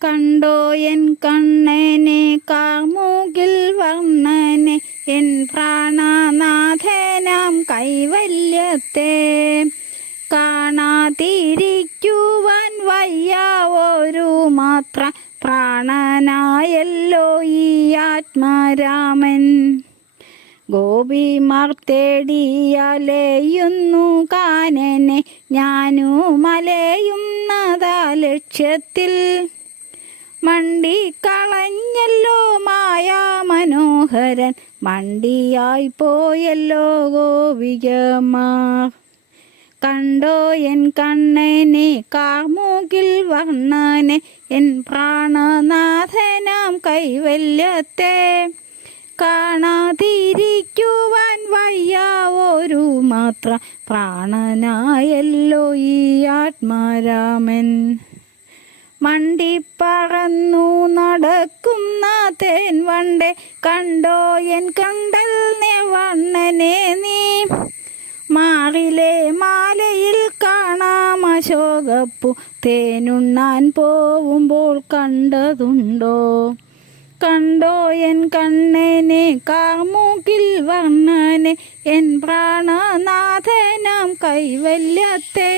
കണ്ടോ എൻ കണ്ണനെ കാർമുകിൽ വർണ്ണനെ എൻ പ്രാണനാഥനാം കൈവല്യത്തെ കാണാതിരിക്കുവാൻ വയ്യ ഒരു മാത്ര പ്രാണനായല്ലോ ഈ ആത്മാരാമൻ. ഗോപിമാർ തേടിയലയുന്നു കാനനെ ഞാനുമലയുന്നതാ ലക്ഷ്യത്തിൽ. മണ്ടിക്കളഞ്ഞല്ലോ മായാ മനോഹരൻ മണ്ടിയായി പോയല്ലോ ഗോപികമാർ. കണ്ടോ എൻ കണ്ണനെ കാർമുകിൽ വർണ്ണനെ എൻ പ്രാണനാഥനാം കൈവല്യത്തെ കാണാതിരിക്കുവാൻ വയ്യ ഒരു മാത്ര പ്രാണനായല്ലോ ഈ ആത്മാരാമൻ. മണ്ടിപ്പറന്നു നടക്കുന്ന തേൻ വണ്ടേ കണ്ടോ എൻ കണ്ടൽ വർണ്ണനെ നീ. മാറിലെ മാലയിൽ കാണാം അശോകപ്പൂ തേനുണ്ണാൻ പോവുമ്പോൾ കണ്ടതുണ്ടോ. കണ്ടോ എൻ കണ്ണനെ കാർമുകിൽ വർണ്ണനെ എൻ പ്രാണനാഥനാം കൈവല്യത്തെ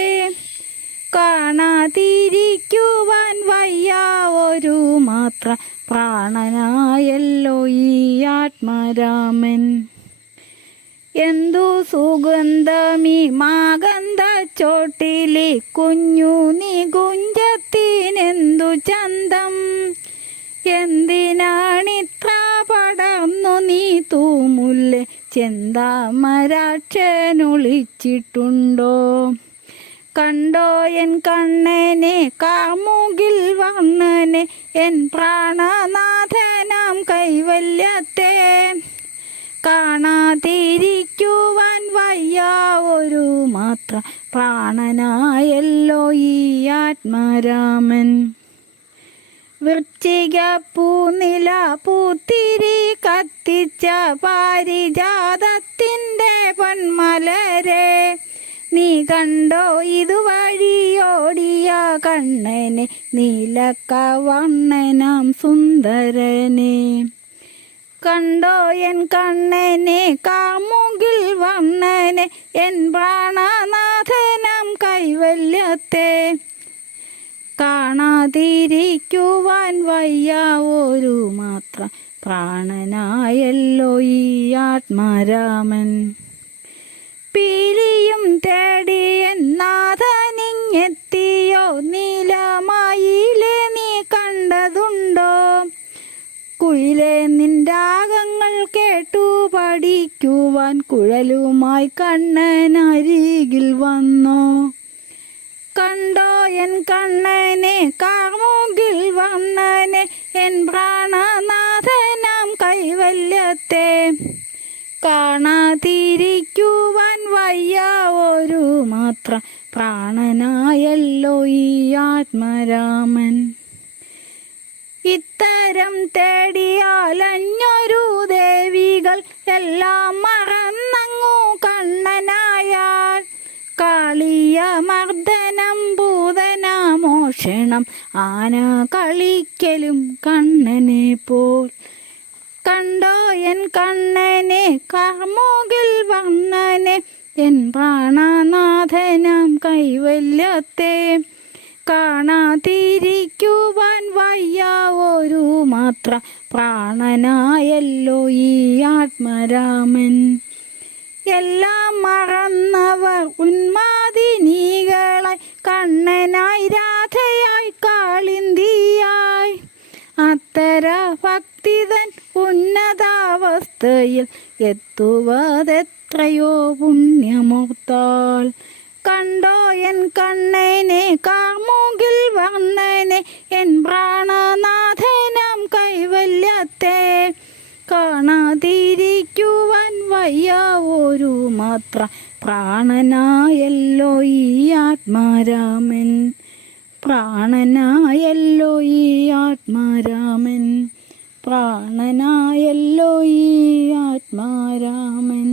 കാണാതിരിക്കുവാൻ വയ്യ ഒരു മാത്ര പ്രാണനായല്ലോ ഈ ആത്മാരാമൻ. എന്തു സുഗന്ധമീ മാഗന്ധ ചോട്ടിലി കുഞ്ഞു നികുഞ്ചത്തിനെന്തു ചന്തം. എന്തിനാണിത്ര പടർന്നു നീ തൂമുല്ലെ ചെന്താമരാക്ഷനൊളിച്ചിട്ടുണ്ടോ. കണ്ടോ എൻ കണ്ണനെ കാർമുകിൽ വർണ്ണനെ എൻ പ്രാണനാഥനാം കൈവല്യത്തെ കാണാതിരിക്കുവാൻ വയ്യ ഒരു മാത്ര പ്രാണനായല്ലോ ഈ ആത്മാരാമൻ. വൃശ്ചിക പൂനില പൂത്തിരി കത്തിച്ച പാരിജാതത്തിൻ്റെ പൊന്മലരെ നീ കണ്ടോ ഇതുവഴിയോടിയ കണ്ണനെ നീലക്കവർണ്ണനാം സുന്ദരനെ. കണ്ടോ എൻ കണ്ണനെ കാർമുകിൽ വർണ്ണനെ എൻ പ്രാണനാഥനാം കൈവല്യത്തെ കാണാതിരിക്കുവാൻ വയ്യ ഒരു മാത്ര പ്രാണനായല്ലോ ഈ ആത്മാരാമൻ. പീലിയും തേടിയൻ നാഥനിങ്ങെത്തിയോ നീലമായിലെ നീ കണ്ടതുണ്ടോ. കുയിലെ നിൻരാഗങ്ങൾ കേട്ടു പഠിക്കുവാൻ കുഴലുമായി കണ്ണനരികിൽ വന്നോ. കണ്ടോ എൻ കണ്ണനെ കാർമുകിൽ വർണ്ണനെ എൻ പ്രാണനാഥനാം കൈവല്യത്തെ കാണാതിരിക്കുവാൻ വയ്യ ഒരു മാത്ര പ്രാണനായല്ലോ ഈ ആത്മരാമൻ. ഇത്തരം തേടിയാലഞ്ഞൊരു ദേവികൾ എല്ലാം മറന്നങ്ങു കണ്ണനായാൽ. കാളിയ മർദ്ദനം ഭൂതനാമോഷണം ആന കളിക്കലും കണ്ണനെ പോൽ. കണ്ടോ എൻ കണ്ണനെ കാർമുകിൽ വർണ്ണനെ എൻ പ്രാണനാഥനാം കൈവല്യത്തെ കാണാതിരിക്കുവാൻ വയ്യ ഒരു മാത്ര പ്രാണനായല്ലോ ഈ ആത്മരാമൻ. എല്ലാം മറന്നവർ ഉന്മാദിനികളായി കണ്ണനായി രാധയായി കാളിന്തിയായി. അത്തര ഭക്തിതൻ ഉന്നതാവസ്ഥയിൽ എത്തുവതെത്രയോ പുണ്യമോർത്താൽ. കണ്ടോ എൻ കണ്ണനെ കാർമുകിൽ വർണ്ണനെ എൻ പ്രാണനാഥനാം കൈവല്യത്തെ കാണാതിരിക്കുവാൻ വയ്യ ഒരു മാത്ര പ്രാണനായല്ലോ ഈ ആത്മാരാമൻ. പ്രാണനായല്ലോ ഈ ആത്മാരാമൻ. പ്രാണനായല്ലോ ഈ ആത്മാരാമൻ.